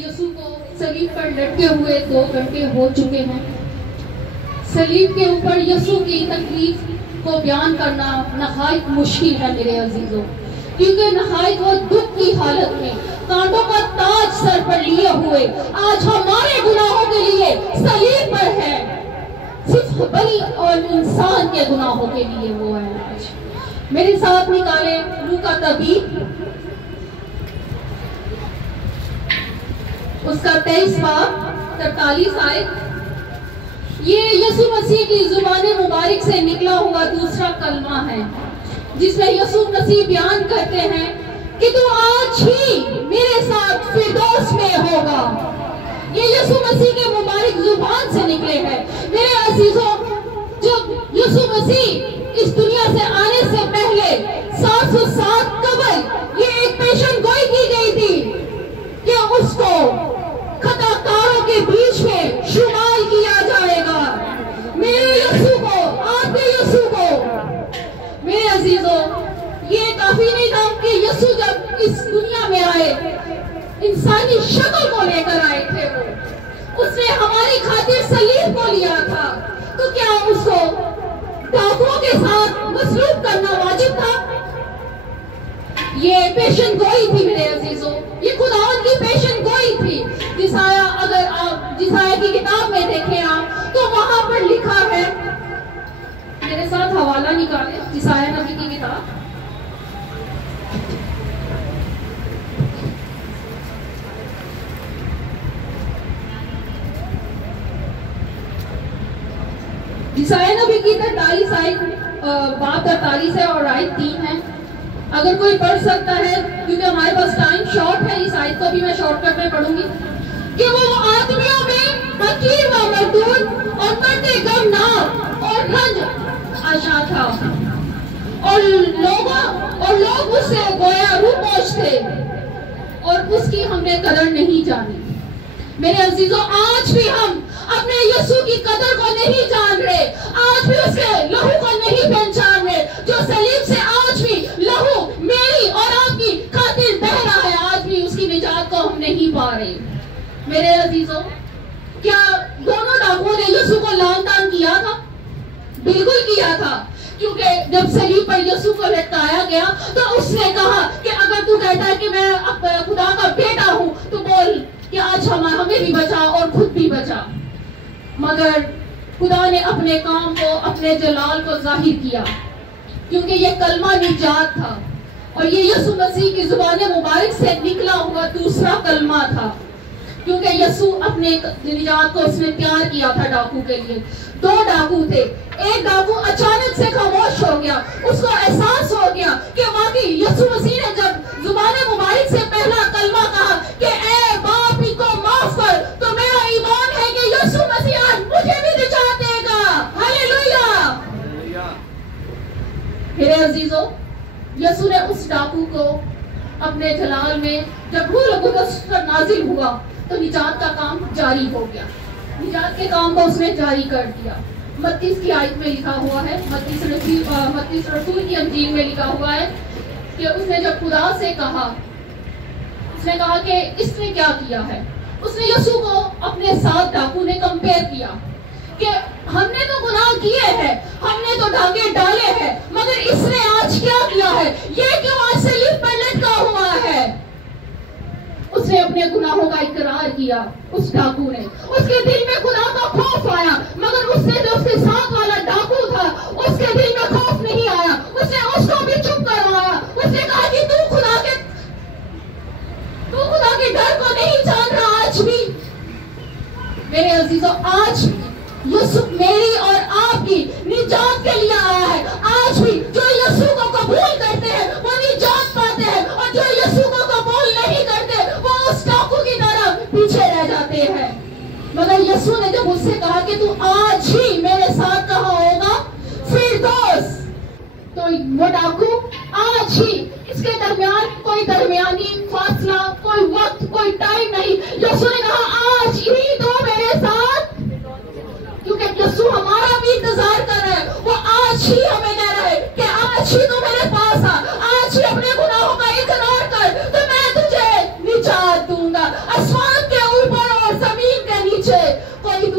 یسوع کو صلیب پر لٹکے ہوئے 2 گھنٹے ہو چکے ہیں۔ صلیب کے اوپر یسوع کی تکلیف کو بیان کرنا نہایت مشکل ہے میرے عزیزوں، کیونکہ نہایت وہ دکھ کی حالت میں کانٹوں کا تاج سر پر لیے ہوئے آج ہمارے گناہوں کے لیے صلیب پر ہے، صرف بنی اور انسان کے گناہوں کے لیے وہ ہے۔ آج میرے ساتھ نکالے لوکا تبیب اس کا 23 باب 43 آیت۔ یہ یسوع مسیح کی زبان مبارک سے نکلا ہوا دوسرا کلمہ ہے، جس میں یسوع مسیح بیان کرتے ہیں کہ تو آج ہی میرے ساتھ فردوس میں ہوگا۔ یہ یسوع مسیح کے مبارک زبان سے نکلے ہیں۔ میرے عزیزوں، جب یسوع مسیح اس دنیا سے آنے سے پہلے 707 قبل یہ ایک پیشن گوئی کی گئی تھی کہ اس کو خطا کاروں کے بیچ میں شمار کیا جائے گا۔ میرے یسوع کو، آپ کے یسوع کو، میرے عزیزوں، یہ کافی نہیں تھا کہ یسوع جب اس دنیا میں آئے انسانی شکل کو لے کر آئے تھے، اس نے ہماری خاطر صلیب کو لیا تھا، تو کیا اس کو ڈاکوؤں کے ساتھ مصلوب کرنا واجب تھا؟ یہ پیشن گوئی تھی میرے عزیزوں، یہ خداوند کی پیشن گوئی تھی۔ جسایا، اگر آپ جسایا کی کتاب میں دیکھیں آپ تو وہاں پر لکھا ہے، میرے ساتھ حوالہ نکالیں جسایا نبی کی کتاب، جسایا نبی کی 43 آیت، باب 43 ہے اور آیت 3 ہے۔ اگر کوئی پڑھ سکتا ہے، کیونکہ ہمارے پاس ٹائم شارٹ ہے، اس آیت کو بھی میں شارٹ کٹ میں پڑھوں گی کہ وہ آدمیوں میں فقیر و مردود اور مرد غمناک اور رنج آشا تھا، اور لوگ اس سے گویا روح پوش تھے، اور اس کی ہم نے قدر نہیں جانی۔ میرے عزیزوں، آج بھی ہم اپنے یسوع کی قدر کو نہیں جان رہے، آج بھی اس کے لہو کو نہیں پہچان رہے، جو صلیب سے آج بھی لہو میری اور آپ کی خاطر بہہ رہا ہے، آج بھی اس کی نجات کو ہم نہیں پا رہے۔ میرے عزیزوں، کیا دونوں ڈاکوؤں نے یسوع کو لعن طعن کیا تھا؟ بالکل کیا تھا، کیونکہ جب صلیب پر یسوع کو لٹکایا گیا تو اس نے کہا کہ اگر تو کہتا ہے کہ میں خدا کا بیٹا ہوں تو بول کہ آج ہمیں بھی بچا اور خود بھی بچا۔ مگر خدا نے اپنے کام کو، اپنے جلال کو ظاہر کیا، کیونکہ یہ کلمہ نجات تھا، اور یہ یسوع مسیح کی زبان مبارک سے نکلا ہوا دوسرا کلمہ تھا، کیونکہ یسوع اپنے نجات کو اس نے تیار کیا تھا ڈاکو کے لیے۔ 2 ڈاکو تھے، ایک ڈاکو اچانک سے خاموش ہو گیا، اس کو احساس ہو گیا کہ واقعی یسوع مسیح نے جب زبان مبارک سے پہلا کلمہ کہا کہ اے باپ ان کو معاف کر، تو میرا ایمان ہے کہ یسوع مسیح آج مجھے بھی نجات دے گا۔ ہاللیلویہ۔ میرے عزیزوں، یسوع نے اس ڈاکو کو اپنے جلال میں جب روح القدس پر نازل ہوا تو نجات کا کام جاری ہو گیا، نجات کے کام کو اس نے جاری کر دیا۔ 32 کی آیت میں لکھا ہوا ہے، 32 رسول کی انجیل میں لکھا ہوا ہے کہ اس نے جب خدا سے کہا، اس نے کہا کہ اس نے کیا کیا ہے، اس نے یسوع کو اپنے ساتھ ڈاکو نے کمپیئر کیا کہ ہم نے تو گناہ کیے ہیں، ہم نے تو ڈاکے ڈالے ہیں، مگر اس نے آج کیا کیا ہے، یہ کیوں آج صلیب پر لٹکا ہوا ہے۔ اس نے اپنے گناہوں کا اقرار کیا، اس ڈاکو نے، اس کے دل میں خدا کا خوف آیا، مگر اس سے جو اس کے ساتھ والا ڈاکو تھا اس کے دل میں خوف نہیں آیا، اس نے اس کو بھی چپ کروایا، اس نے کہا کہ تو خدا کے ڈر کو نہیں جان رہا۔ آج بھی میرے عزیزوں، آج یسوع میری اور آپ کی نجات کے لیے آیا ہے۔ آج بھی جو یسوع کو قبول کرتے ہیں وہ نجات پاتے ہیں، اور جو یسوع کو قبول نہیں کرتے وہ اس ڈاکو کی طرح پیچھے رہ جاتے ہیں۔ مگر یسوع نے جب اس سے کہا کہ تو آج ہی میرے ساتھ کہاں ہوگا، فردوس، تو وہ ڈاکو آج ہی، اس کے درمیان کوئی درمیانی فاصلہ، کوئی وقت، کوئی ٹائم نہیں، یسوع نے کہا آج ہی تو میرے ساتھ، کیونکہ یسوع ہمارا بھی انتظار کر رہا ہے، وہ آج ہی ہمیں کہہ رہا ہے کہ آج ہی تو میرے پاس آ، آج ہی اپنے گناہوں کا اقرار کر تو میں تجھے نجات دوں گا۔ آسمان